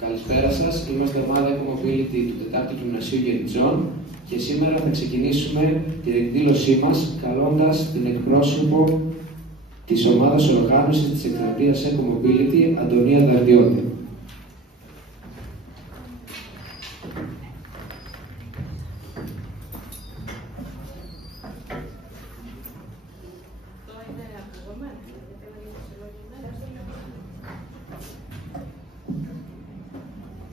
Καλησπέρα σας. Είμαστε ομάδα Ecomobility του 4ου Γυμνασίου Γεριτζών και σήμερα θα ξεκινήσουμε την εκδήλωσή μας καλώντας την εκπρόσωπο της ομάδας οργάνωσης της εκστρατείας Ecomobility, Αντωνία Δαρδιώτη.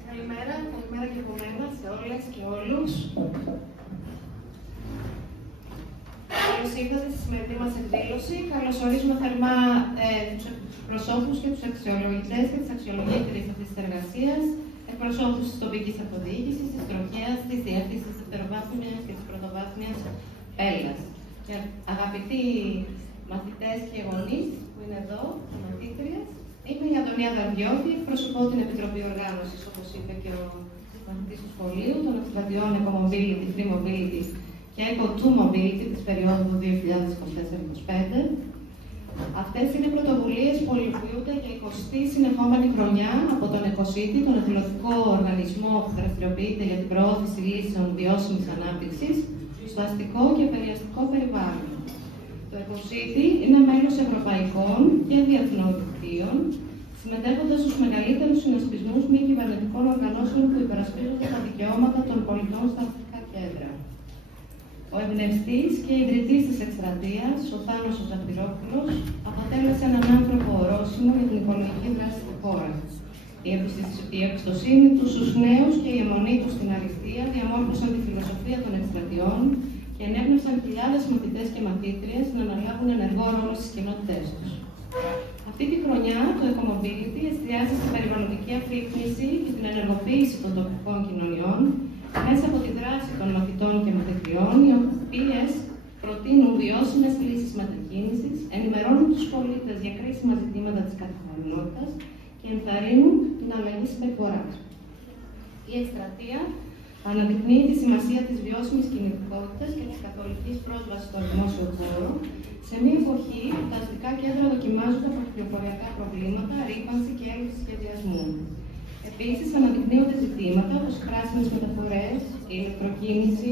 Καλημέρα και από μένα σε όλες και όλους. Καλώς ήρθατε στη σημερινή μας εκδήλωση. Καλωσορίζουμε θερμά τους εκπροσώπους και τους αξιολογητές και τις αξιολογήτριες αυτής της εργασίας, εκπροσώπους της τοπικής αυτοδιοίκησης, της τροχέας, της διεύθυνσης της δευτεροβάθμιας και της πρωτοβάθμιας Πέλλας. Και αγαπητοί μαθητές και γονείς που είναι εδώ, μαθήτριες, είμαι η Αντωνία Δαρδιώτη, εκπροσωπώ την Επιτροπή Οργάνωσης, όπως είπε και ο μαθητής του σχολείου, των εκστρατιών Ecomobility, Free Mobility και Eco2 Mobility της περίοδου 2024-2025. Αυτές είναι πρωτοβουλίες που ολοκληρούνται για 20η συνεχόμενη χρονιά από τον EcoCity, τον εθελοντικό οργανισμό που δραστηριοποιείται για την προώθηση λύσεων βιώσιμης ανάπτυξης στο αστικό και περιαστικό περιβάλλον. Το EcoCity είναι μέλος ευρωπαϊκών και διεθνών δικτύων, συμμετέχοντας στους μεγαλύτερους συνασπισμούς μη κυβερνητικών οργανώσεων που υπερασπίζονται τα δικαιώματα των πολιτών στα αστικά κέντρα. Ο εμπνευστής και ιδρυτής της εκστρατείας, ο Θάνος ο Ζαφυρόπουλος, αποτέλεσε έναν άνθρωπο ορόσημο για την οικολογική δράση στη χώρα. Η εμπιστοσύνη του στους νέους και η αιμονή του στην αριστεία διαμόρφωσαν τη φιλοσοφία των εκστρατιών και ενέπνευσαν χιλιάδες μαθητές και μαθήτριες να αναλάβουν ενεργό ρόλο στις κοινότητές τους. Αυτή τη χρονιά, το Ecomobility εστιάζει στην περιβαλλοντική αφύπνιση και την ενεργοποίηση των τοπικών κοινωνιών μέσα από τη δράση των μαθητών και μαθητριών, οι οποίες προτείνουν βιώσιμες λύσεις μετακίνησης, ενημερώνουν τους πολίτες για κρίσιμα ζητήματα της καθημερινότητας και ενθαρρύνουν την αλλαγή συμπεριφοράς. Η εκστρατεία αναδεικνύει τη σημασία της βιώσιμης κινητικότητας και της καθολικής πρόσβασης στο δημόσιο χώρο σε μια εποχή που τα αστικά κέντρα δοκιμάζονται από κυκλοφοριακά προβλήματα, ρύπανση και έλλειψη σχεδιασμού. Επίσης, αναδεικνύονται ζητήματα όπως οι πράσινες μεταφορές, η ηλεκτροκίνηση,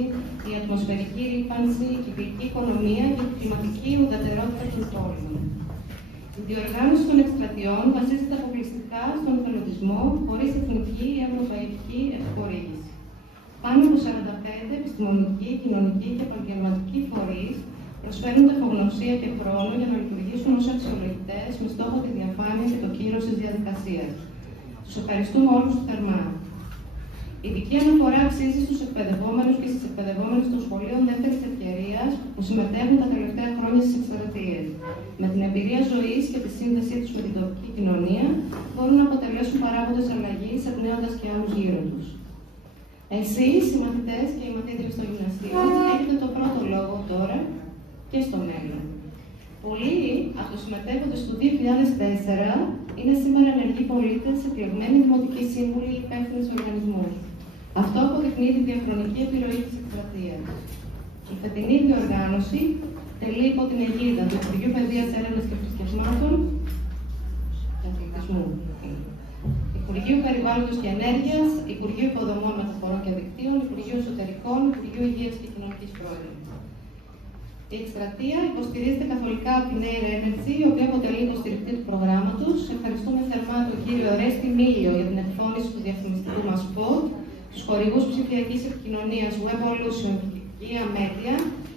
η ατμοσφαιρική ρύπανση, η κυκλική οικονομία και η κλιματική ουδετερότητα των πόλεων. Η διοργάνωση των εκστρατιών βασίζεται αποκλειστικά στον εθελοντισμό, χωρίς εθνική ή ευρωπαϊκή επιχορήγηση. Πάνω από 45 επιστημονικοί, κοινωνικοί και επαγγελματικοί φορείς προσφέρουν τεχνογνωσία και χρόνο για να λειτουργήσουν ως αξιολογητές με στόχο τη διαφάνεια και το κύρος της διαδικασίας. Τους ευχαριστούμε όλους θερμά. Η ειδική αναφορά αξίζει στους εκπαιδευόμενους και στις εκπαιδευόμενες των σχολείων δεύτερης ευκαιρίας που συμμετέχουν τα τελευταία χρόνια στις εκστρατείες. Με την εμπειρία ζωής και τη σύνδεσή τους με την τοπική κοινωνία, μπορούν να αποτελέσουν παράγοντες αλλαγής, εμπνέοντας και άλλους γύρω τους. Εσείς, οι μαθητές και οι μαθήτριες στο γυμνασίο, έχετε το πρώτο λόγο τώρα και στο μέλλον. Πολλοί από τους συμμετέχοντες του 2004 είναι σήμερα ενεργοί πολίτες, εκλεγμένοι δημοτικοί σύμβουλοι ή υπεύθυνοι σε οργανισμούς. Αυτό αποδεικνύει τη διαχρονική επιρροή της εκστρατείας. Η φετινή διοργάνωση τελεί υπό την αιγίδα του Υπουργείου Παιδείας, Έρευνας και Θρησκευμάτων, Υπουργείου Περιβάλλοντος και Ενέργειας, Υπουργείου Υποδομών, Μεταφορών και Δικτύων, Υπουργείου Εσωτερικών, Υπουργείου Υγείας και Κοινωνικής Πρόεδρου. Η εκστρατεία υποστηρίζεται καθολικά από την Air Energy, η οποία αποτελεί υποστηρικτή του προγράμματος. Ευχαριστούμε θερμά τον κύριο Ρέστη Μίλιο για την εκφώνηση του διαφημιστικού μας spot, τους χορηγούς ψηφιακής επικοινωνίας Webolution και Gia Media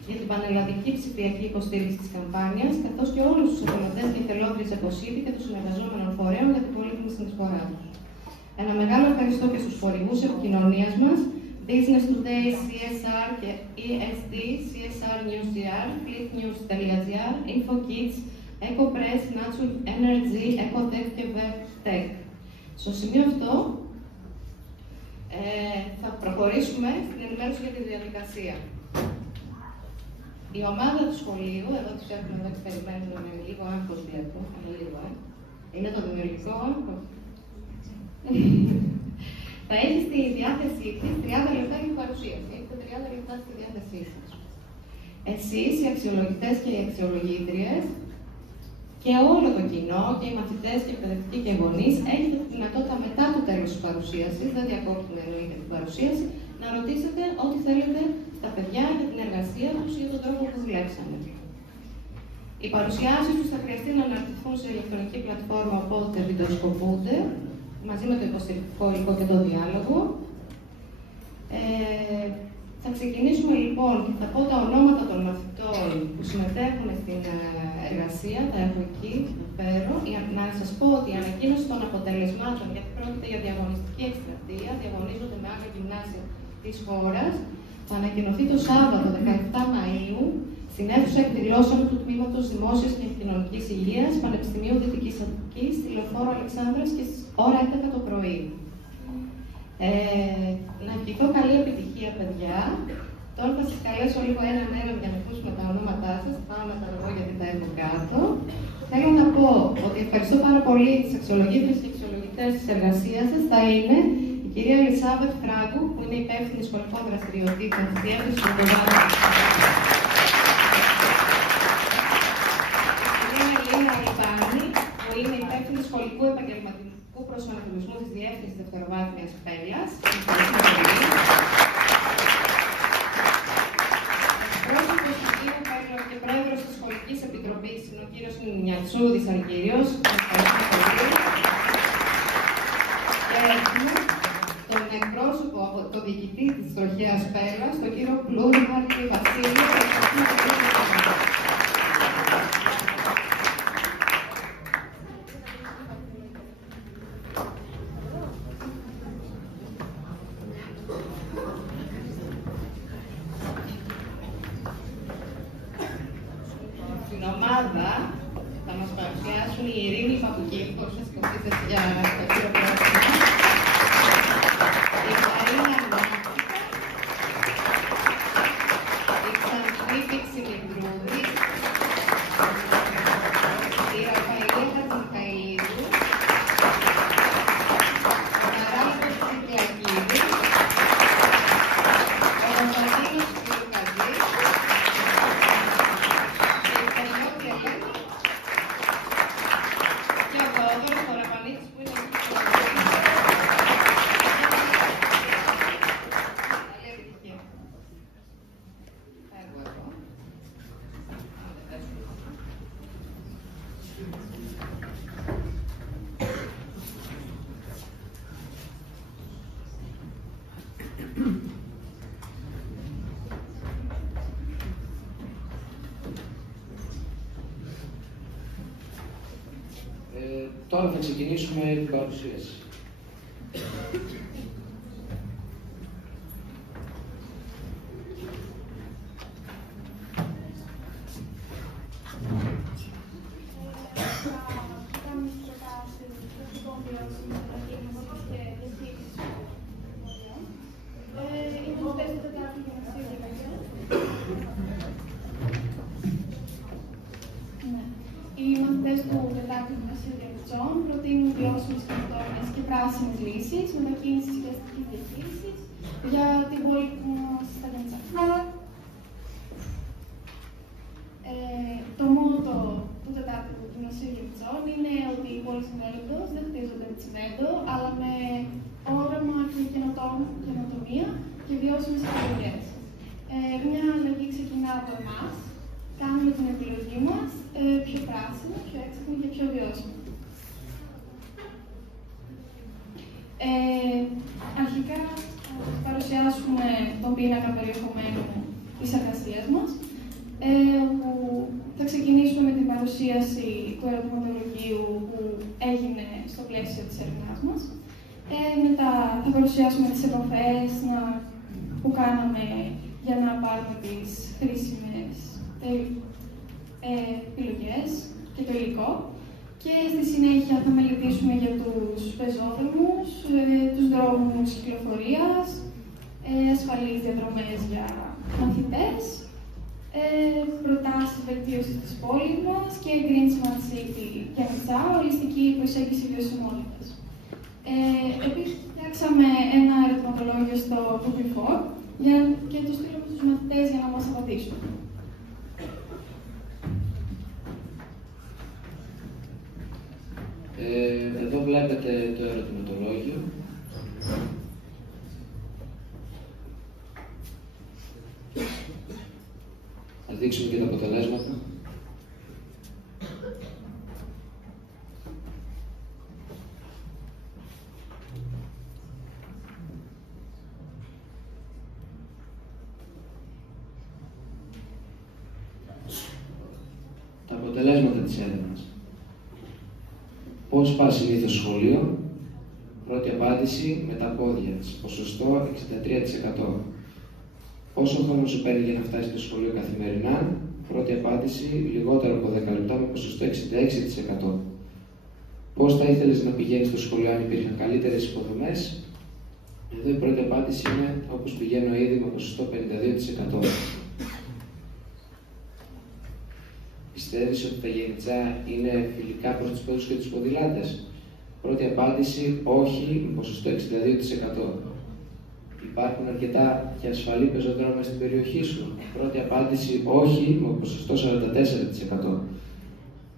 για την πανελλαδική ψηφιακή υποστήριξη της καμπάνιας, καθώς και όλους τους εθελοντές και εθελόντριες EcoCity και τους συνεργαζόμενων φορέων για την πολύτιμη συνεισφορά τους. Ένα μεγάλο ευχαριστώ και στους χορηγούς επικοινωνίας μας, Business Today, CSR και ESD, CSR News GR, Clicknews.gr, InfoKids, EcoPress, Natural Energy, EcoTech και WebTech. Στο σημείο αυτό θα προχωρήσουμε στην ενημέρωση για τη διαδικασία. Η ομάδα του σχολείου, εδώ τους έχουμε εδώ και περιμένουμε με λίγο άγχος βλέπω, αλλά λίγο, είναι το δημιουργικό άγχος. Θα έχει στη διάθεσή της 30 λεπτά για παρουσίαση. Έχετε 30 λεπτά στη διάθεσή σας. Εσείς, οι αξιολογητές και οι αξιολογήτριες, Και όλο το κοινό, και οι μαθητές και οι εκπαιδευτικοί και οι γονείς, έχετε τη δυνατότητα μετά το τέλος της παρουσίασης, δεν διακόπτουν εννοείται την παρουσίαση, να ρωτήσετε ό,τι θέλετε στα παιδιά για την εργασία τους ή για τον τρόπο που δουλέψανε. Οι παρουσιάσεις τους θα χρειαστεί να αναρτηθούν σε ηλεκτρονική πλατφόρμα, οπότε βιντεοσκοπούνται, μαζί με το υποστηρικτικό υλικό και το διάλογο. Θα ξεκινήσουμε λοιπόν και θα πω τα ονόματα των μαθητών που συμμετέχουν στην εργασία, τα έχω εκεί, θα φέρω. Να σας πω ότι η ανακοίνωση των αποτελεσμάτων, γιατί πρόκειται για διαγωνιστική εκστρατεία, διαγωνίζονται με άλλα γυμνάσια της χώρας, θα ανακοινωθεί το Σάββατο 17 Μαΐου στην αίθουσα εκδηλώσεων του Τμήματος Δημόσιας και Κοινωνικής Υγείας Πανεπιστημίου Δυτικής Αττικής, στη Λεωφόρο Αλεξάνδρας και στις ώρα 11 το πρωί. Να ευχηθώ καλή επιτυχία, παιδιά. Τώρα θα σας καλέσω λίγο έναν για να ακούσουμε τα ονόματά σας. Πάω να τα ρωτώ γιατί τα έχω κάτω. Θέλω να πω ότι ευχαριστώ πάρα πολύ τις αξιολογήτρες και αξιολογητές της εργασίας σας. Θα είναι η κυρία Ελισάβετ Φράγκου, που είναι υπεύθυνη σχολικών δραστηριοτήτων της Διεύθυνσης του Προγράμματος. Η κυρία Ελίνα Αλιβάνη, που είναι υπεύθυνη σχολικού επαγγελματικού προσανατολισμού της Διεύθυνσης Δευτεροβάθμιας Πέλας. Και πρόεδρος της Σχολικής Επιτροπής είναι ο κύριος Νιατσούδης Αργύριος. Και έχουμε τον εκπρόσωπο από το διοικητή της Τροχέας Πέλας, τον κύριο Πλούρμαρη Βασίλειο. Θα μας παρουσιάσουν η Ειρήνη Παπουκίδη, που θα σηκωθείτε για το χειροκρότημα, η Μαρίνα Νάκητα, η Ξανθή Πηξιλιμπρούδη, η Ραφαηλίνα Μιχαηλίδου, ο Χαράλαμπος Κυκλακίδης, ο Κωνσταντίνος Κυρκαζής, Τώρα θα ξεκινήσουμε την παρουσίαση. Οι μαθητές του Τετάρτου Γυμνασίου Διαβητζών προτείνουν βιώσιμες καινοτόμες και πράσινες λύσεις μετακίνησης και αστικής διαχείρισης για την πόλη μας στα Γιαννητσά. Το μότο του Τετάρτου Γυμνασίου Διαβητζών είναι ότι οι πόλεις του μέλλοντος δεν χτίζονται με τσιμέντο, αλλά με όραμα και καινοτομία και βιώσιμες επιλογές. Μια αλλαγή ξεκινά από εμάς. Κάνουμε την επιλογή μας πιο πράσινη, πιο έξυπνη και πιο βιώσιμη. Αρχικά θα παρουσιάσουμε τον πίνακα περιεχομένου της εργασίας μας, όπου θα ξεκινήσουμε με την παρουσίαση του ερωτηματολογίου που έγινε στο πλαίσιο της έρευνάς μας. Μετά θα παρουσιάσουμε τις επαφές που κάναμε για να πάρουμε τις χρήσιμες επιλογές και το υλικό. Και στη συνέχεια θα μελετήσουμε για τους πεζόδρομους, τους δρόμους κυκλοφορίας, ασφαλείς διαδρομές για μαθητές, προτάσεις βελτίωσης της πόλης μας και Green Smart City και αμεσά, ολιστική προσέγγιση βιωσιμότητας. Επίσης, φτιάξαμε ένα ερωτηματολόγιο στο Google Form και το στείλαμε στους μαθητές για να μας απαντήσουν. Εδώ βλέπετε το ερωτηματολόγιο. Ας δείξουμε και τα αποτελέσματα. Τα αποτελέσματα της έρευνας. Πώς πας συνήθως στο σχολείο? Πρώτη απάντηση, με τα πόδια. Ποσοστό 63%. Πόσο χρόνο σου παίρνει για να φτάσει στο σχολείο καθημερινά? Πρώτη απάντηση, λιγότερο από 10 λεπτά με ποσοστό 66%. Πώς θα ήθελες να πηγαίνεις στο σχολείο αν υπήρχαν καλύτερες υποδομές? Εδώ η πρώτη απάντηση είναι όπως πηγαίνω ήδη με ποσοστό 52%. Πιστεύεις ότι τα γενιτσά είναι φιλικά προς τους πόδους και τους ποδηλάτες? Πρώτη απάντηση, όχι, με ποσοστό 62%. Υπάρχουν αρκετά και ασφαλή πεζοδρόμια στην περιοχή σου? Πρώτη απάντηση, όχι, με ποσοστό 44%.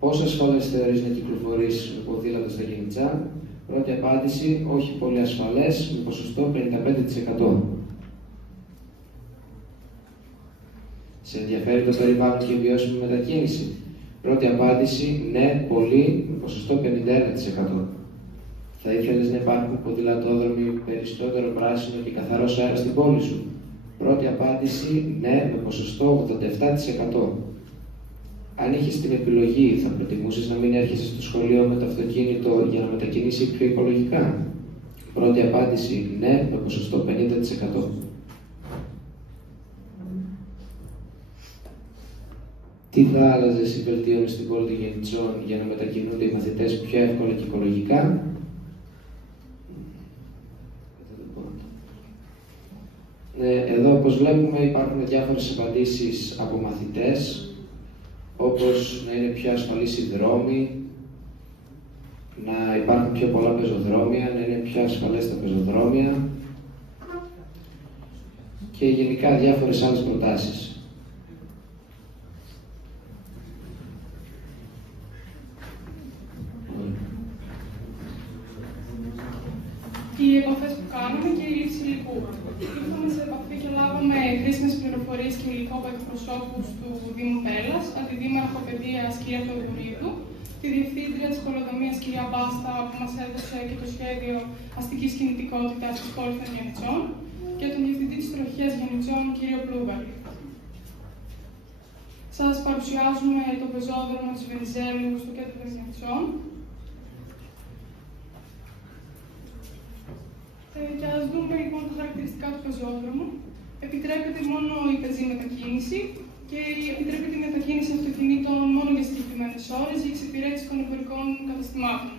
Πόσο ασφαλές θεωρείς να κυκλοφορείς με ποδήλατο στα γενιτσά? Πρώτη απάντηση, όχι πολύ ασφαλές, με ποσοστό 55%. Σε ενδιαφέρει το περιβάλλον και η βιώσιμη μετακίνηση? Πρώτη απάντηση, ναι, πολύ, με ποσοστό 51%. Θα ήθελες να υπάρχουν ποδηλατόδρομοι περισσότερο πράσινο και καθαρός αέρας στην πόλη σου? Πρώτη απάντηση, ναι, με ποσοστό 87%. Αν είχες την επιλογή, θα προτιμούσες να μην έρχεσαι στο σχολείο με το αυτοκίνητο για να μετακινήσεις πιο οικολογικά? Πρώτη απάντηση, ναι, με ποσοστό 50%. Τι θα άλλαζες ή βελτίωνες στην πόλη των γενιτσών για να μετακινούνται οι μαθητές πιο εύκολα και οικολογικά? Εδώ, όπως βλέπουμε, υπάρχουν διάφορες απαντήσεις από μαθητές, όπως να είναι πιο ασφαλείς οι δρόμοι, να υπάρχουν πιο πολλά πεζοδρόμια, να είναι πιο ασφαλές τα πεζοδρόμια και γενικά διάφορες άλλες προτάσεις. Οι επαφές που κάνουμε και η λήψη υλικού. Ήρθαμε σε επαφή και λάβαμε χρήσιμες πληροφορίες και υλικό από εκπροσώπους του Δήμου Πέλλας, από τη Δήμαρχο Παιδείας κ. Θεοδωρίδου, τη Διευθύντρια της Πολεοδομίας κ. Μπάστα, που μας έδωσε και το σχέδιο αστικής κινητικότητας της πόλης των Γενιτσών, και τον Διευθυντή της Τροχιάς Γενιτσών κ. Πλούγαρη. Σας παρουσιάζουμε το πεζόδρομο της Βενιζέλου στο κέντρο των Γενιτσών. Και ας δούμε λοιπόν τα χαρακτηριστικά του πεζόδρομου. Επιτρέπεται μόνο η πεζή μετακίνηση και επιτρέπεται η μετακίνηση αυτοκινήτων μόνο για συγκεκριμένες ώρες για εξυπηρέτηση των εμπορικών καταστημάτων.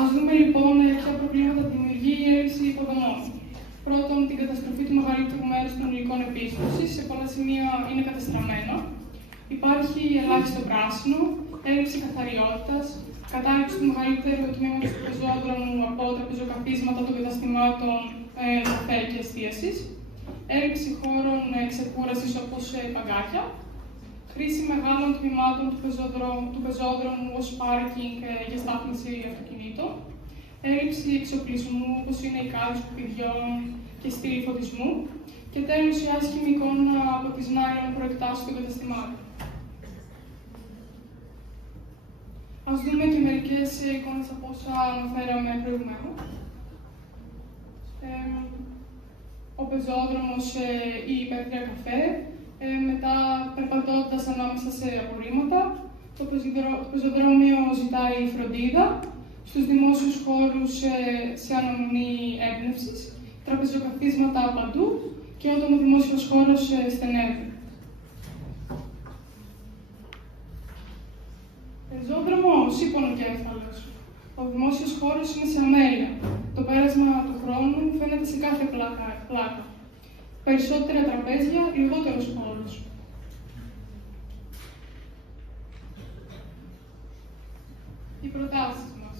Ας δούμε λοιπόν ποια προβλήματα δημιουργεί η έλλειψη υποδομών. Πρώτον, την καταστροφή του μεγαλύτερου μέρους των υλικών επίσκεψης, σε πολλά σημεία είναι κατεστραμμένο. Υπάρχει ελάχιστο πράσινο, έλλειψη καθαριότητας, κατάρριξη του μεγαλύτερου τμήματος του πεζόδρομου από τα πεζοκαθίσματα των καταστημάτων καφέ και εστίασης, έλλειψη χώρων ξεκούρασης όπως παγκάκια, χρήση μεγάλων τμήματων του πεζόδρομου ως πάρκινγκ για στάθμιση αυτοκινήτων, έλλειψη εξοπλισμού όπως είναι οι κάδες σκουπιδιών και στήλοι φωτισμού και τέλος η άσχημη εικόνα από τις νάιλον προεκτάσεις των καταστημάτων. Ας δούμε και μερικές εικόνες από όσα αναφέραμε προηγουμένως. Ο πεζόδρομος ή η υπαίθρια καφέ, μετά περπατώντας ανάμεσα σε απορρίμματα. Το πεζοδρόμιο ζητάει φροντίδα, στους δημόσιους χώρους σε αναμονή έμπνευσης, τραπεζοκαθίσματα παντού και όταν ο δημόσιος χώρος στενεύει. Πεζόδρομος ή πονοκέφαλος. Ο δημόσιος χώρος είναι σε αμέλεια. Το πέρασμα του χρόνου φαίνεται σε κάθε πλάκα. Περισσότερα τραπέζια, λιγότερος χώρος. Οι προτάσεις μας.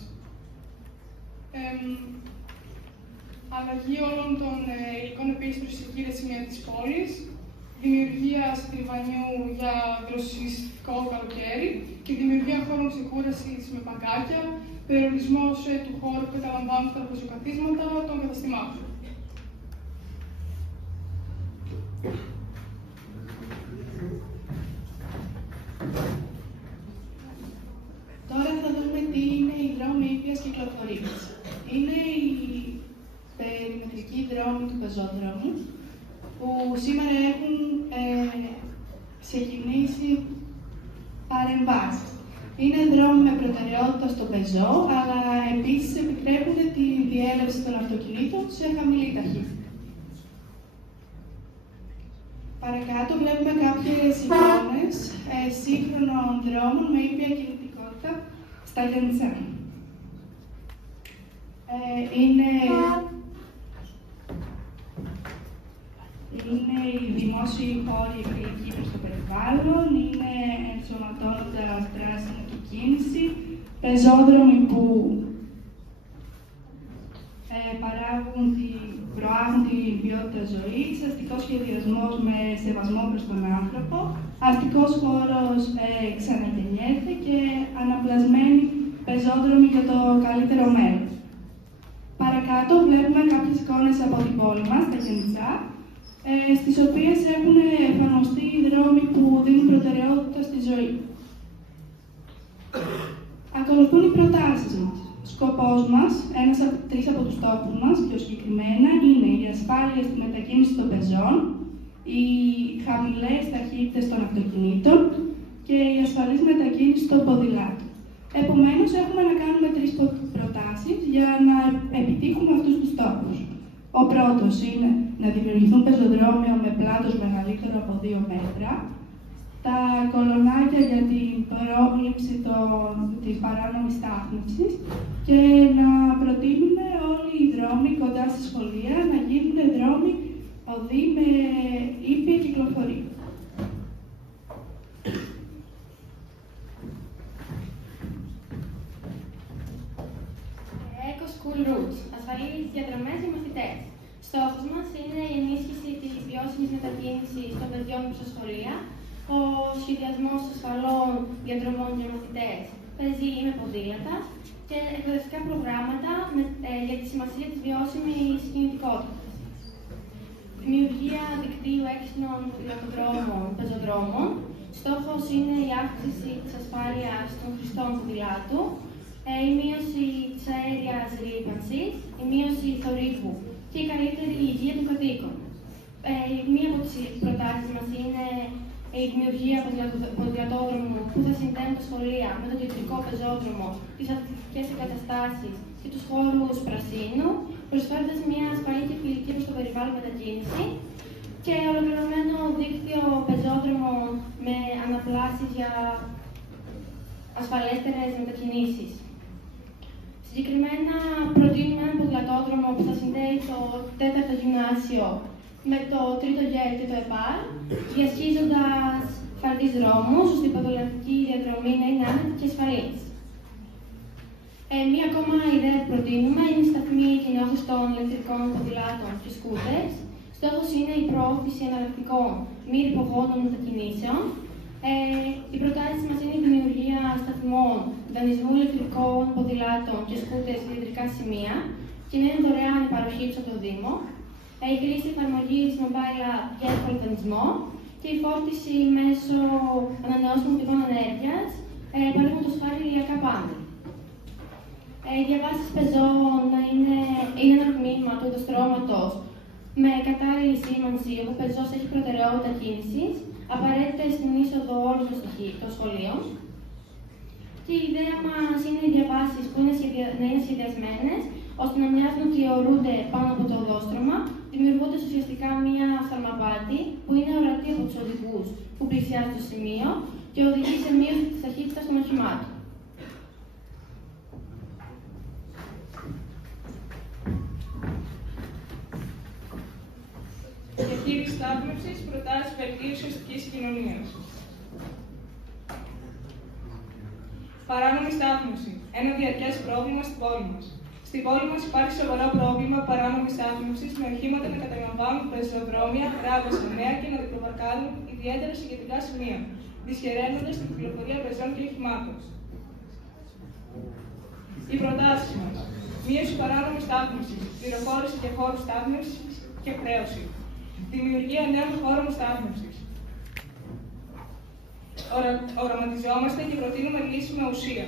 Αλλαγή όλων των υλικών επίστρωσης σε κύρια σημεία της πόλης. Δημιουργία στριβανιού για δροσιστικό καλοκαίρι. και δημιουργία χώρων ξεκούρασης με παγκάκια, περιορισμός του χώρου που καταλαμβάνουν τα τραπεζοκαθίσματα των καταστημάτων. Τώρα θα δούμε τι είναι οι δρόμοι ήπιας κυκλοφορίας. Είναι οι περιμετρικοί δρόμοι του πεζόδρομου, που σήμερα έχουν ξεκινήσει παρεμβάσεις. Είναι δρόμοι με προτεραιότητα στο πεζό, αλλά επίσης επιτρέπουν τη διέλευση των αυτοκινήτων σε χαμηλή ταχύτητα. Παρακάτω βλέπουμε κάποιες εικόνες σύγχρονων δρόμων με ήπια κινητικότητα στα Γιαννιτσά. Είναι οι δημόσιοι χώροι φιλικοί προς το περιβάλλον, είναι ενσωματώνοντας πράσινη κίνηση, πεζόδρομοι που προάγουν την ποιότητα ζωής, αστικός σχεδιασμός με σεβασμό προς τον άνθρωπο, αστικός χώρος ξαναγεννιέται και αναπλασμένοι πεζόδρομοι για το καλύτερο μέλλον. Παρακάτω βλέπουμε κάποιες εικόνες από την πόλη μας, τα Γιαννιτσά, στις οποίες έχουν εφαρμοστεί οι δρόμοι που δίνουν προτεραιότητα στη ζωή. Ακολουθούν οι προτάσεις μας. Σκοπός μας, ένας από τρεις από τους στόχους μας, πιο συγκεκριμένα, είναι η ασφάλεια στη μετακίνηση των πεζών, οι χαμηλές ταχύτητες των αυτοκινήτων και η ασφαλής μετακίνηση των ποδηλάτων. Επομένως, έχουμε να κάνουμε τρεις προτάσεις για να επιτύχουμε αυτούς τους στόχους. Ο πρώτος είναι να δημιουργηθούν πεζοδρόμια με πλάτος μεγαλύτερο από 2 μέτρα, τα κολονάκια για την πρόληψη της παράνομης στάθμευσης και να προτείνουμε όλοι οι δρόμοι κοντά στη σχολεία να γίνουν δρόμοι οδοί με ήπια κυκλοφορία. Eco School Routes, ασφαλείς διαδρομές για μαθητές. Στόχος μας είναι η ενίσχυση της βιώσιμης μετακίνησης των παιδιών προς τα σχολεία, ο σχεδιασμός ασφαλών διαδρομών για μαθητές, πεζοί με ποδήλατα και εκπαιδευτικά προγράμματα για τη σημασία της βιώσιμης κινητικότητας. Δημιουργία δικτύου έξυπνων ποδηλατοδρόμων, πεζοδρόμων. Στόχος είναι η αύξηση της ασφάλειας των χρηστών ποδηλάτου, η μείωση της αέριας ρύπανσης, η μείωση θορύβου και η καλύτερη υγεία των κατοίκων. Μία από τις προτάσεις μας είναι η δημιουργία ποδηλατόδρομου που θα συνδέουν τα σχολεία με τον κεντρικό πεζόδρομο, τις αθλητικές εγκαταστάσεις και τους χώρους πρασίνου, προσφέροντας μια ασφαλή και φιλική προς το περιβάλλον μετακίνηση και ολοκληρωμένο δίκτυο πεζόδρομων με αναπλάσεις για ασφαλέστερες μετακινήσεις. Συγκεκριμένα, προτείνουμε έναν ποδηλατόδρομο που θα συνδέει το 4ο γυμνάσιο με το 3ο ΓΕΡ και το ΕΠΑΡ, διασχίζοντας φαρδείς δρόμους, ώστε η ποδηλατική διαδρομή να είναι άνετη και ασφαλής. Μία ακόμα ιδέα που προτείνουμε είναι η σταθμή κοινόχρηστων ηλεκτρικών ποδηλάτων και σκούτερς. Στόχος είναι η προώθηση εναλλακτικών μη ρηπογόνων μετακινήσεων. Οι προτάσεις μας είναι η δημιουργία σταθμών δανεισμού ηλεκτρικών ποδηλάτων και σκούτερ σε κεντρικά σημεία και να είναι δωρεάν η παροχή τους από το Δήμο. Η χρήση εφαρμογής mobile app για εύκολο δανεισμό και η φόρτιση μέσω ανανεώσιμων πηγών ενέργειας, παραδείγματος χάρη ηλιακά πάνελ. Οι διαβάσεις πεζών είναι ένα τμήμα του οδοστρώματος με κατάλληλη σήμανση όπου ο πεζός έχει προτεραιότητα κίνησης, απαραίτητα στην είσοδο όλων των σχολείων. Και η ιδέα μας είναι οι διαβάσεις που να είναι σχεδιασμένες ώστε να μοιάζουν ότι ορούνται πάνω από το οδόστρωμα, δημιουργώντας ουσιαστικά μία φθαλμαπάτη που είναι ορατή από τους οδηγούς που πλησιάζουν το σημείο και οδηγεί σε μείωση της ταχύτητας των οχημάτων. Διαχείριση στάθμευσης, προτάσεις βελτίωσης αστικής κοινωνίας. Παράνομη στάθμευση. Ένα διαρκές πρόβλημα στην πόλη μας. Στην πόλη μας υπάρχει σοβαρό πρόβλημα παράνομης στάθμευσης με οχήματα να καταλαμβάνουν πεζοδρόμια, ράβες νέα και να διπλοπαρκάρουν ιδιαίτερα σε κεντρικά σημεία, δυσχεραίνοντας την κυκλοφορία πεζών και οχημάτων. οχημάτων. Οι προτάσεις μας: μείωση παράνομης στάθμευσης, πληροφόρηση και χώρου στάθμευσης και χρέωση. Δημιουργία νέων χώρων στάθμευσης. Οραματιζόμαστε και προτείνουμε λύση με ουσία.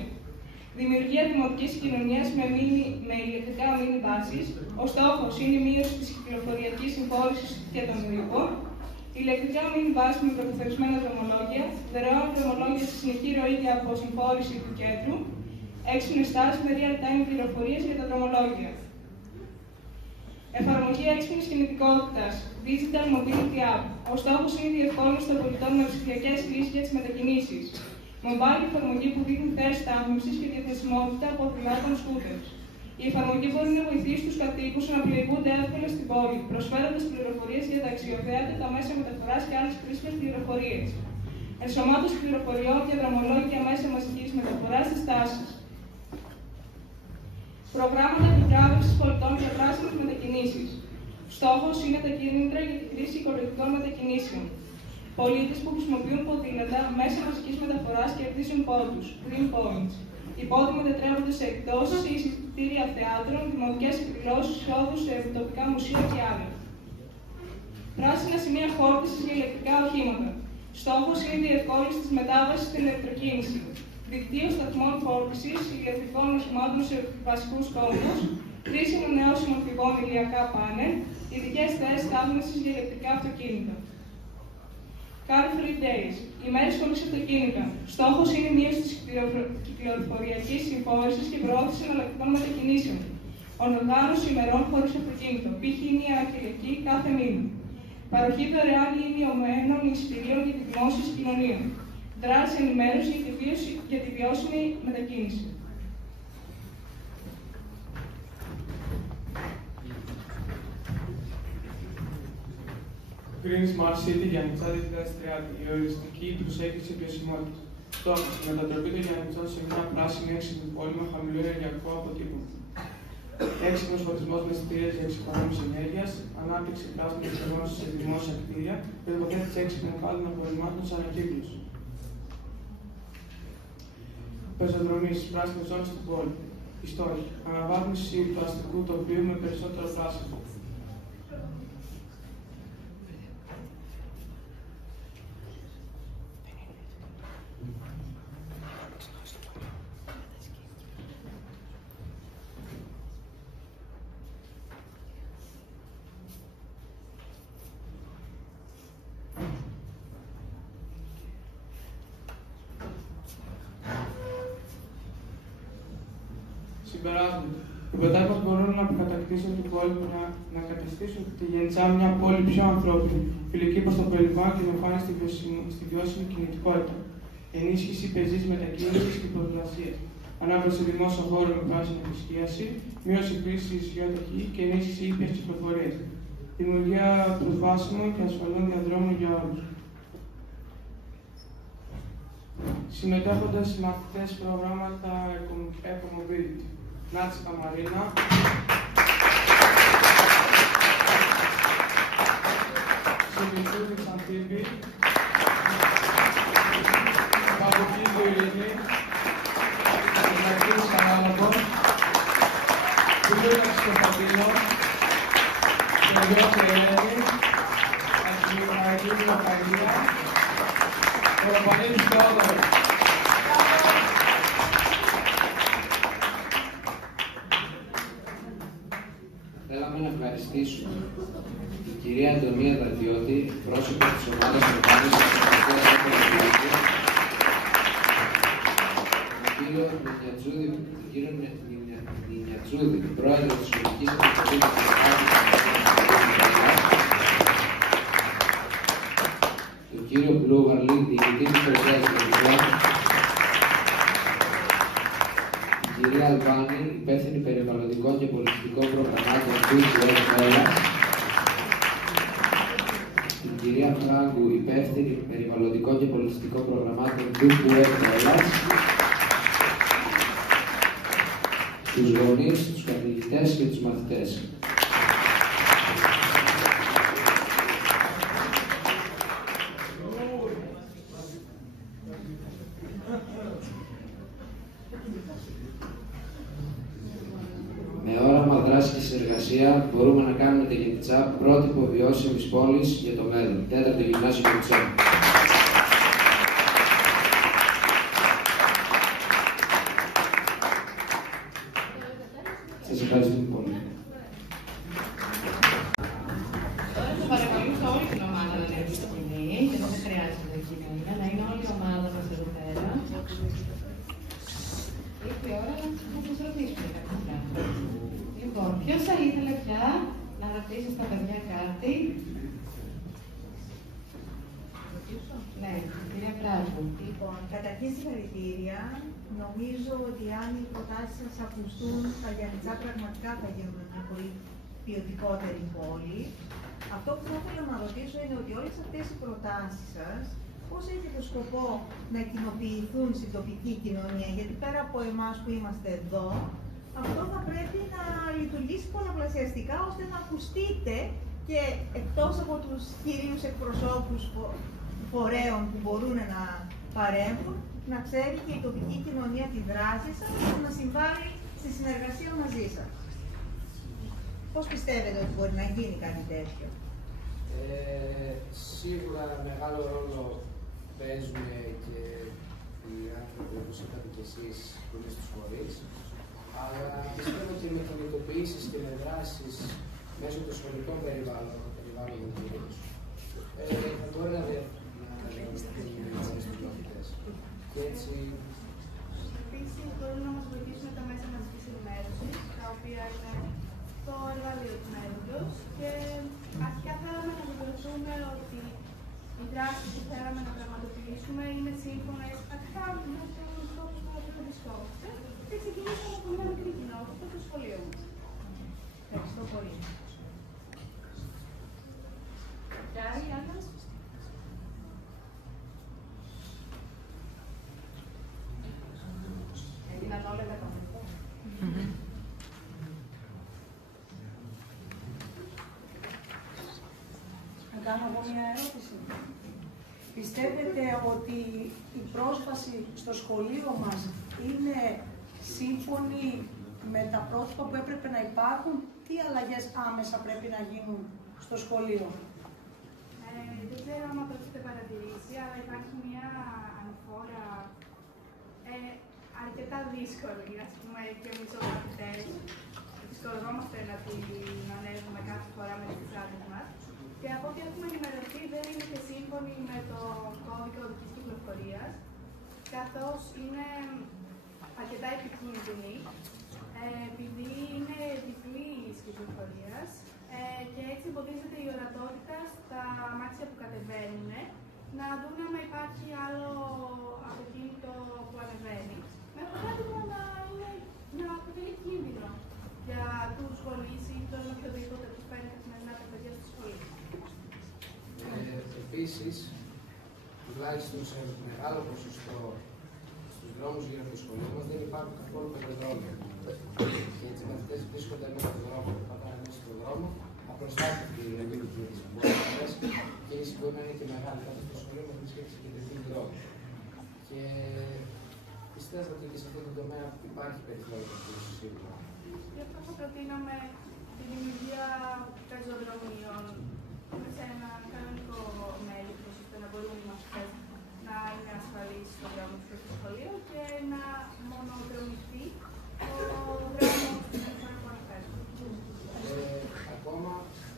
Δημιουργία δημοτικής κοινωνίας με ηλεκτρικά μίνι μπάσεις. Ο στόχος είναι η μείωση της κυκλοφοριακής συμφόρησης και των οδηγών. Ηλεκτρικά μίνι μπάσεις με προκαθορισμένα δρομολόγια. Δωρεάν δρομολόγια στη συνεχή ροή για αποσυμφόρηση του κέντρου. Έξυπνες στάσεις με real-time πληροφορίες για τα δρομολόγια. Εφαρμογή έξυπνης κινητικότητας, Digital Mobility App. Ο στόχος είναι η διευκόλυνση των πολιτών με ψηφιακές λύσεις για τις μετακινήσεις. Mobile εφαρμογή που δείχνει θέσεις στάθμευσης και διαθεσιμότητα από ποδηλάτων σκούτερ. Η εφαρμογή μπορεί να βοηθήσει τους κατοίκους να πληγούνται εύκολα στην πόλη, προσφέροντας πληροφορίες για τα αξιοθέατα, τα μέσα μεταφοράς και άλλες κρίσιμες πληροφορίες. Ενσωμάτωση πληροφοριών για δρομολόγια μέσα μαζικής μεταφοράς στις τάσεις. Προγράμματα επιβράβευσης πολιτών για πράσινες μετακινήσεις. Στόχος είναι τα κίνητρα για τη χρήση οικολογικών μετακινήσεων. Πολίτες που χρησιμοποιούν ποδήλατα μέσα μαζικής μεταφοράς κερδίζουν πόντους, green points. Οι πόντοι μετατρέπονται σε εκδόσεις, σε εισιτήρια θεάτρων, δημοτικές εκδηλώσεις, εισόδους σε τοπικά μουσεία και άλλα. Πράσινα σημεία φόρτισης για ηλεκτρικά οχήματα. Στόχος είναι η διευκόλυνση της μετάβασης στην ηλεκτροκίνηση. Δικτύο σταθμών φόρτισης ηλεκτρικών οχημάτων σε βασικούς τόπους. Χρήση ανανεώσιμων πηγών ηλιακά πάνελ. Ειδικές θέσεις στάθμευσης για ηλεκτρικά αυτοκίνητα. Car Free Days. Ημέρες χωρίς αυτοκίνητα. Στόχος είναι η μείωση της κυκλοφοριακής συμφόρησης και προώθηση εναλλακτικών μετακινήσεων. Οργάνωση ημερών χωρίς αυτοκίνητο. Π.χ. μία Κυριακή κάθε μήνα. Παροχή δωρεάν ή μειωμένων εισιτηρίων για τη δημόσια συγκοινωνία. Δράση ενημέρωση για τη βιώσιμη μετακίνηση. Green Smart City Γιάννητσά 2030. Η οριστική προσέγγιση βιωσιμότητας. Στόχος: η μετατροπή των Γιάννητσών σε μια πράσινη έξυπνη πόλη με χαμηλό ενεργειακό αποτύπωμα. Έξυπνος φωτισμός με εισιτήρια για εξοικονόμηση ενέργειας. Ανάπτυξη πράσινων επιλογών σε δημόσια κτίρια. Προποθέτηση έξυπνων κάλων απορριμμάτων σε ανακύκλωση. Πεζοδρομίες, πράσινες ζώνες στην πόλη. Οι στόχοι: αναβάθμιση του αστικού τοπίου με περισσότερο πράσινο. Συμπεράσματα. Οι προτάσεις μας μπορούν να κατακτήσουν την πόλη, να καταστήσουν τη Γιάννητσά μια πόλη πιο ανθρώπινη, φιλική προς το περιβάλλον και με στη βιώσιμη κινητικότητα. Ενίσχυση πεζής μετακίνησης και ποδηλασίας. Ανάπτυξη δημόσιων χώρων με πράσινη εστίαση. Μείωση κρίσης γεωταχή και ενίσχυση ήπιας κυκλοφορίας. Δημιουργία προσβάσιμων και ασφαλών διαδρόμων για όλους. Συμμετέχοντας σε μαθητές προγράμματα Eco-Mobility. Νάτση Καμαρίνα. Σεβιστούδη Ξαντήπη. Παπουκίδου Ειρήνη. Μαρτίνης Κανάλαβος. Κουλούρας Κωνσταντίνο. Κελιός Ελένη. Αγγίλη Ακαρία. Κοροπανίδης Θεόδωρος. Θέλαμε να ευχαριστήσουμε την κυρία Αντωνία Δαντιώτη, πρόσωπο της ομάδας οργάνωσης της τον κύριο Νινιατζούδη, πρόεδρο της Σχολικής Επιτροπής τον κύριο Μπλούβαρλη, διοικητή της Περιφέρειας Γενικών, την κυρία Αλβάνη, υπεύθυνη περιβαλλοντικών και πολιτιστικών προγραμμάτων του ΕΕ, την κυρία Φράγκου, υπεύθυνη περιβαλλοντικών και πολιτιστικών προγραμμάτων του ΕΕ, τους γονείς, τους καθηγητές και τους μαθητές. Με όραμα, δράση και συνεργασία μπορούμε να κάνουμε τη Γενιτσά πρότυπο βιώσιμης πόλης για το μέλλον. 4ο Γυμνάσιο Γενιτσά. Σας ευχαριστούμε πολύ. Τώρα θα παρακαλούσα όλη την ομάδα να ανέβει στο σκηνή, γιατί δεν χρειάζεται εκεί να είναι όλη η ομάδα μας εδώ πέρα. Ήρθε η ώρα να σας ρωτήσουμε κάποια πράγματα. Λοιπόν, ποιος θα ήθελε πια να ρωτήσει στα παιδιά κάτι? Ναι, κυρία Πράσου. Λοιπόν, καταρχήν συγχαρητήρια. Νομίζω ότι αν οι προτάσεις σας ακουστούν, τα Γιαννιτσά πραγματικά θα γίνουν μια πολύ ποιοτικότερη πόλη. Αυτό που θα ήθελα να ρωτήσω είναι ότι όλες αυτές οι προτάσεις σας, πώς έχετε σκοπό να κοινοποιηθούν στην τοπική κοινωνία, γιατί πέρα από εμάς που είμαστε εδώ, αυτό θα πρέπει να λειτουργήσει πολλαπλασιαστικά, ώστε να ακουστείτε και εκτός από τους κυρίους εκπροσώπους φορέων που μπορούν να παρέμβουν, να ξέρει και η τοπική κοινωνία τη δράση σας και να συμβάλλει στη συνεργασία μαζί σας. Πώς πιστεύετε ότι μπορεί να γίνει κάτι τέτοιο? Σίγουρα μεγάλο ρόλο παίζουν και οι άνθρωποι, όπως είπατε και εσείς, που είναι στους φορείς. Αλλά πιστεύω ότι με κινητοποιήσεις και με δράσεις μέσω των σχολικών περιβάλλοντων κυρίως, θα μπορεί να διαδραματιστεί στους μαθητές. Και έτσι... Επίσης, μπορούν να μας βοηθήσουν τα μέσα μαζικής ενημέρωσης, τα οποία είναι το εργαλείο του μέλλοντος. Και αρχικά θέλαμε να βεβαιωθούμε ότι οι δράσεις που θέλαμε να πραγματοποιήσουμε είναι σύμφωνες αρχικά με τους στόχους που βρισκόμαστε. Και ξεκινήσαμε από μια μικρή κοινότητα, το σχολείο μας. Ευχαριστώ πολύ. Και άλλοι, άλλες. Έγιναν όλα τα κομμάτια. Να κάνω εγώ μια ερώτηση. Πιστεύετε ότι η πρόσβαση στο σχολείο μας είναι σύμφωνη με τα πρότυπα που έπρεπε να υπάρχουν? Τι αλλαγές άμεσα πρέπει να γίνουν στο σχολείο? Δεν ξέρω αν το έχετε παρατηρήσει, αλλά υπάρχει μια αναφορά αρκετά δύσκολη, ας πούμε, και εμείς ως μαθητές. Δυσκολευόμαστε να την ανέβουμε κάθε φορά με τις άδειες μας. Και από ό,τι έχουμε ενημερωθεί, δεν είναι και σύμφωνη με το κώδικα οδικής κυκλοφορίας, καθώς είναι αρκετά επικίνδυνη, επειδή είναι διπλής κυκλοφορίας και έτσι εμποδίζεται η ορατότητα στα αμάξια που κατεβαίνουν, να δουν αν υπάρχει άλλο αυτοκίνητο που ανεβαίνει. Με αποτέλεσμα να αποτελεί κίνδυνο για τους γονείς ή τον οποιοδήποτε που φέρνει καθημερινά τα παιδιά στη σχολή. Επίσης, τουλάχιστον σε μεγάλο ποσοστό στους δρόμους γύρω από το σχολείο μας δεν υπάρχουν καθόλου πεζοδρόμια. Και έτσι οι μαθητές βρίσκονται μέσα στον δρόμο, πατάνε μέσα στον δρόμο, απροστάτευτοι δηλαδή του κίνηση. Και η μπορεί να είναι και μεγάλη κάτω στο σχολείο μας βρίσκεται σε κεντρική δρόμο. Και πιστεύω ότι και σε αυτό το τομέα υπάρχει περιθώριο βελτίωσης σίγουρα. Γι' αυτό θα προτείναμε τη δημιουργία πεζοδρομίων σε ένα κανονικό μέγεθος, ώστε να μπορούν οι μαθητές να είναι ασφαλείς στον δρόμο προς το σχολείο και να μονοδρομηθεί ο δρόμος στην φορά που αναφέρουμε. Ακόμα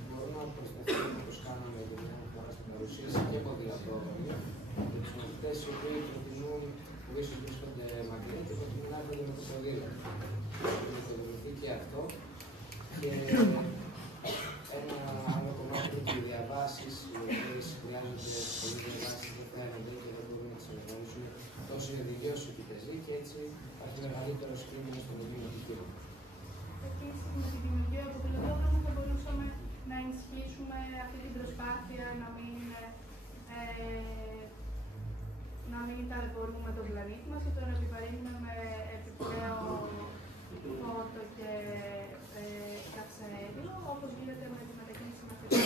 μπορούμε να προσταθούμε όπως κάναμε για μια φορά στην παρουσίαση και ποδηλατόδρομοι για τους μαθητές οι οποίοι προτιμούν που ίσως βρίσκονται μακριά και προτιμούν να έρχονται με το ποδήλατο. Θα δημιουργηθεί και αυτό. Και ένα άλλο κομμάτι είναι οι διαβάσεις, οι οποίες χρειάζονται πολλές διαβάσεις, δεν φαίνονται και δεν μπορούν να τις οργανώσουν. Τόσο είναι δικαίωση ότι πεζεί και έτσι υπάρχει μεγαλύτερο κίνδυνο στον δομήνιο του κύριο. Επίσης, με τη δημιουργία του ποδηλατόδρομου θα μπορούσαμε να ενισχύσουμε αυτή την προσπάθεια να μην ταλαιπωρούμε τον πλανήτη μας και το να επιβαρύνουμε με επιπλέον φόρτο και καυσαέριο, όπως γίνεται με τη μετακίνηση μαθητών.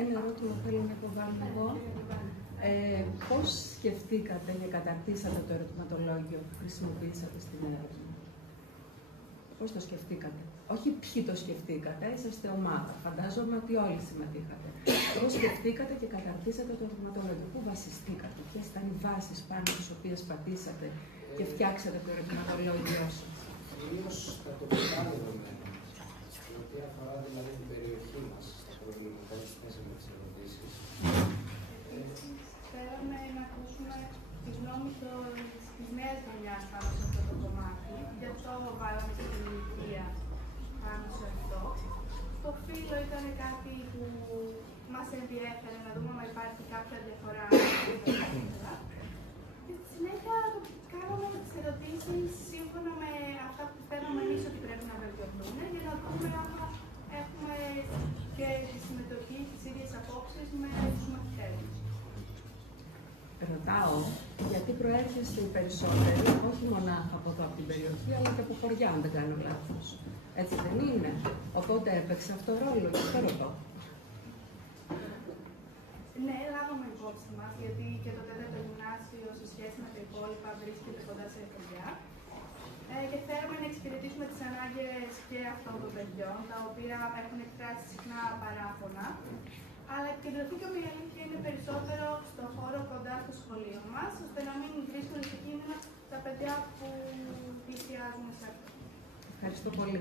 Ένα ερώτημα θέλω να υποβάλω εγώ. Πώς σκεφτήκατε και καταρτήσατε το ερωτηματολόγιο που χρησιμοποίησατε στην έρευνα? Πώς το σκεφτήκατε? Όχι ποιοι το σκεφτήκατε, είσαστε ομάδα. Φαντάζομαι ότι όλοι συμμετείχατε. Πώς σκεφτήκατε και καταρτήσατε το ερωτηματολόγιο? Πού βασιστήκατε? Ποιες ήταν οι βάσεις πάνω στις οποίες πατήσατε και φτιάξατε το ερωτηματολόγιο σας? Κυρίως τα τοπικά δεδομένα, στην οποία αφορά δηλαδή την περιοχή μας, στα προβλήματα, έτσι θέσαμε τις ερωτήσεις. Θέλαμε να ακούσουμε τη γνώμη της νέας γενιάς πάνω σε αυτό το κομμάτι. Γι' αυτό βάλαμε στην ηλικία πάνω σε αυτό. Το φύλλο ήταν κάτι που μας ενδιέφερε να δούμε αν υπάρχει κάποια διαφορά. Και στη συνέχεια κάναμε τις ερωτήσεις σύμφωνα με αυτά που θέλαμε εμείς ότι πρέπει να βελτιωθούν, για να δούμε αν έχουμε και τη συμμετοχή, τις ίδιες απόψεις με τους μαθητές. Ρωτάω, γιατί προέρχεστε οι περισσότεροι, όχι μονάχα από εδώ από την περιοχή, αλλά και από χωριά, αν δεν κάνω λάθος. Έτσι δεν είναι? Οπότε έπαιξε αυτό ρόλο και αυτό ρωτώ. Ναι, λάβαμε υπόψη μας, γιατί και το τέταρτο γυμνάσιο σε σχέση με τα υπόλοιπα βρίσκεται κοντά σε χωριά. Και θέλουμε να εξυπηρετήσουμε τις ανάγκες και αυτών των παιδιών, τα οποία έχουν εκφράσει συχνά παράπονα. Αλλά επικεντρωθήκαμε, η αλήθεια είναι, περισσότερο στον χώρο κοντά στο σχολείο μας, ώστε να μην βρίσκονται σε κίνδυνο τα παιδιά που πλησιάζουν σε αυτό. Ευχαριστώ πολύ.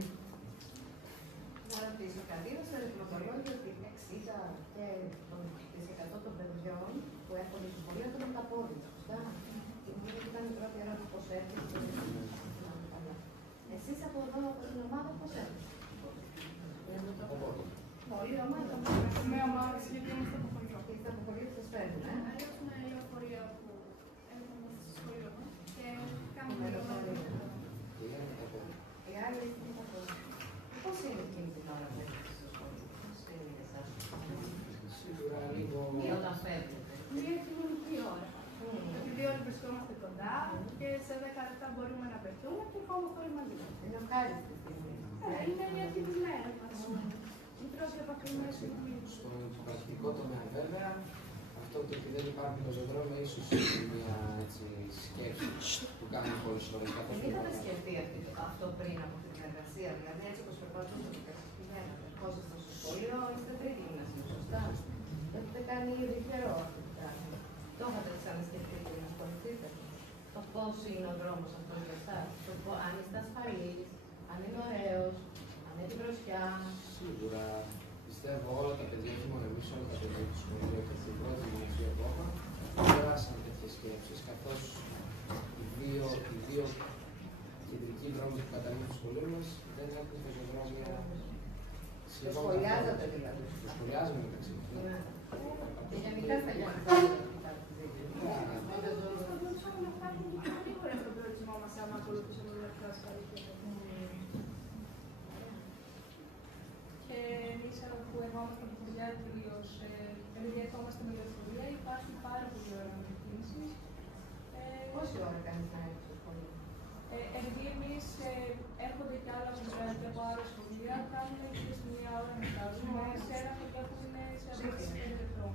Να ρωτήσω κάτι, είδα στο ερωτηματολόγιο ότι 60% των παιδιών που έρχονται στο σχολείο έχουν τα πόδια. Σωστά. Νομίζω ότι ήταν η πρώτη ερώτηση πώς έρχεται. Εσείς από εδώ, από την ομάδα, πώς έρχεστε? Πολύ ομάδα. Με ομάδα, γιατί είμαστε από χωριό. Είστε από χωριό που σας παίρνουν, Έχουμε λεωφορείο που έχουμε στο σχολείο μας και κάνουμε λεωφορείο. Οι άλλοι είναι τα πόδια. Πώς είναι εκείνη την ώρα που έρχεστε στο σχολείο? Πώς είναι εσάς? Σίγουρα λίγο... Ή όταν φεύγετε? Μια κοινωνική ώρα. Επειδή όλοι βρισκόμαστε κοντά και σε 10 λεπτά μπορούμε να πετούμε και ερχόμαστε όλοι μαζί. Είναι ευχάριστη στιγμή. Είναι η αρχή της μέρας μας. Η πρώτη επαφή με το Στον πρακτικό τομέα, βέβαια, αυτό το ότι δεν υπάρχουν πεζοδρόμια ίσως είναι μια σκέψη που κάνουν πολλές φορές. Δεν είχατε σκεφτεί αυτό πριν από την εργασία, δηλαδή έτσι όπως περπατούσατε και σας ερχόσασταν στο σχολείο, είστε τρίτη γυμνασίου, σωστά? Το έχετε κάνει ήδη καιρό αυτό το πράγμα. Το είχατε ξανασκεφτεί και να ασχοληθείτε? Το πώς είναι ο δρόμος αυτός για εσάς, αν είστε ασφαλείς, αν είναι ωραίος, αν έχει δροσιά. Σίγουρα πιστεύω όλα τα παιδιά, όχι μόνο εμείς, όλα τα παιδιά του σχολείου και στην πρώτη γυμνασίου ακόμα, περάσαν τέτοιες σκέψεις, καθώς οι δύο κεντρικοί δρόμοι που καταλήγουν στο σχολείο μας δεν έχουν πεζοδρόμια. Το σχολιάζατε δηλαδή? Το σχολιάζουμε μεταξύ μας. Και γενικά στα γενικά. Στον προορισμό μας, άμα ακολουθούσαμε μια ασφαλή. Και εμείς που ερχόμαστε από χωριά κυρίως, επειδή ερχόμαστε με λεωφορεία, υπάρχουν πάρα πολλοί ώρες μετακίνησης. Πόση ώρα κάνεις να έρθεις στο σχολείο? Επειδή εμείς έρχονται και άλλα παιδιά από άλλα σχολεία, κάνουμε και σε μία ώρα να φτάσουμε σε ένα χωριό που είναι σε απόσταση 5 λεπτών.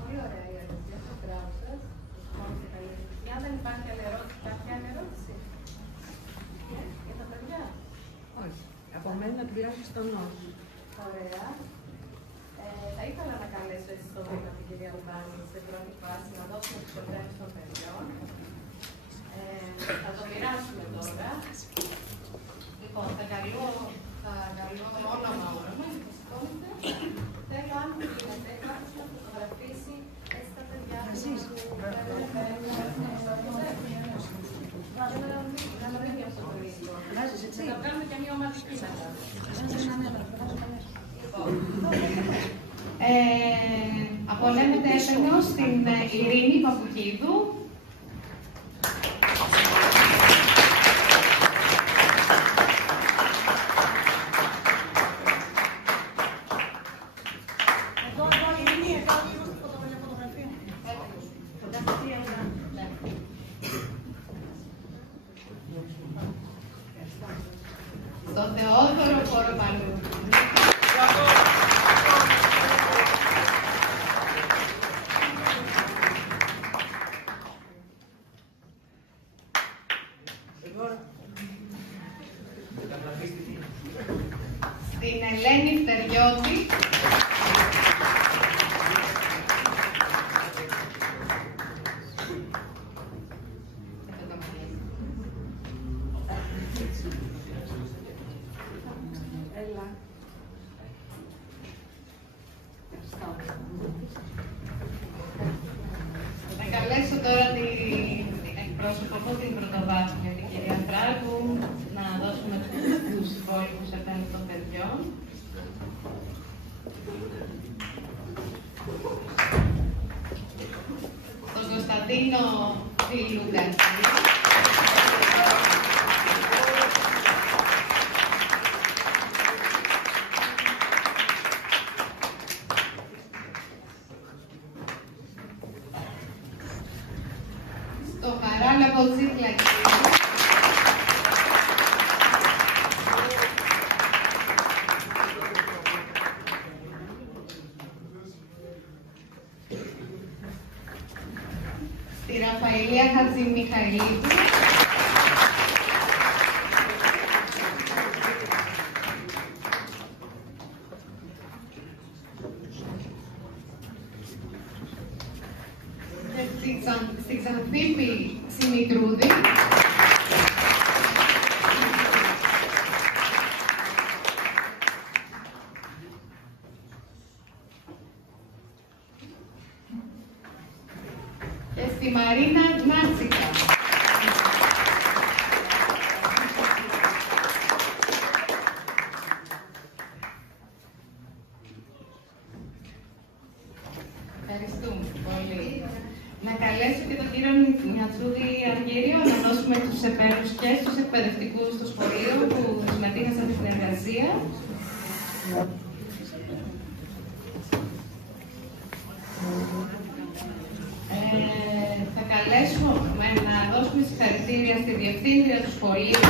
Πολύ ωραία η εργασία σας, μπράβο σας. Αν δεν υπάρχει άλλη ερώτηση, κάποια άλλη ερώτηση? Για τα παιδιά? Όχι. Από μένα τουλάχιστον όχι. Ωραία. Θα ήθελα να καλέσω εσείς το βήμα την κυρία Λουμπάνη σε πρώτη φάση να δώσουμε τις προτάσεις των παιδιών. Θα το μοιράσουμε τώρα. Λοιπόν, θα καλώ το όνομα μου, σηκώνετε. Θέλω αν γίνεται κάποιος να φωτογραφίσει έτσι τα παιδιά που θα βγάλουμε και μια ομαδική μετά. Απολέμεται έπαινο στην Ειρήνη Παπουκίδου. Στο Θεόδωρο Κοροπανού. πρώτη. Θα καλέσω τώρα την εκπρόσωπο από την πρωτοβάθμια, την κυρία Φράγκου, να δώσουμε τους υπόλοιπους επένδυτων των παιδιών. Τον Κωνσταντίνο Φιλουγκαρσία. Το Χαράλαμπο Τσίκλακη. Στη Ραφαηλία Χατζημιχαηλίδου. Στη Ξανθήπη Σιμητρούδη. Και στη Μαρίνα Νάτσικα. Ευχαριστούμε πολύ. Να καλέσω και τον κύριο Μιατσούδη Αργύριο να δώσουμε τους επέρους και στους εκπαιδευτικούς στο σχολείο που συμμετείχαν σε αυτή την εργασία. Θα καλέσουμε να δώσουμε συγχαρητήρια στη διευθύντρια του σχολείου.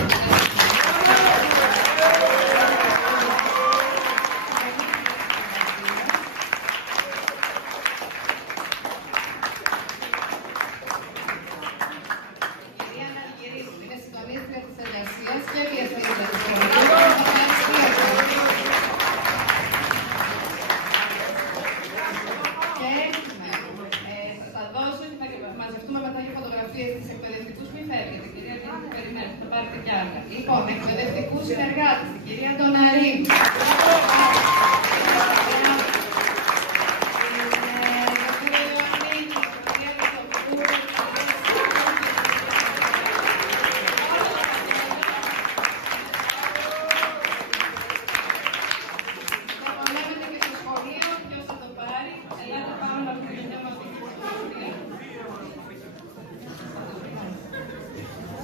Λοιπόν, εκπαιδευτικούς συνεργάτες, την κυρία Ντοναρή.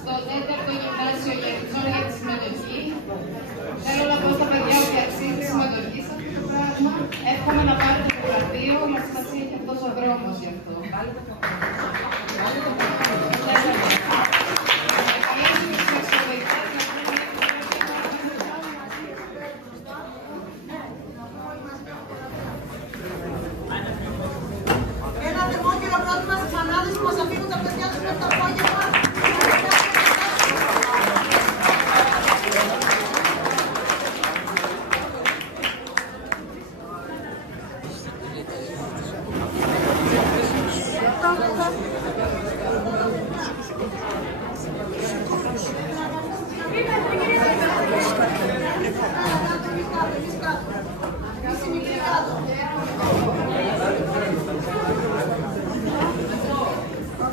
Στο τέταρτο γυμνάσιο για τη συμμετοχή. Θέλω να πω στα παιδιά ότι αξίζει η συμμετοχή σε αυτό το πράγμα. Εύχομαι να πάρετε το γραφείο, μα σημασία έχει αυτός ο δρόμος γι' αυτό. Ένα δημόσιο πρόβλημα στις μανάδες που μας αφήνουν τα παιδιά τους μέχρι το απόγευμα.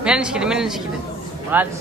Μην ανησυχείτε, μην ανησυχείτε. Βγάλτε.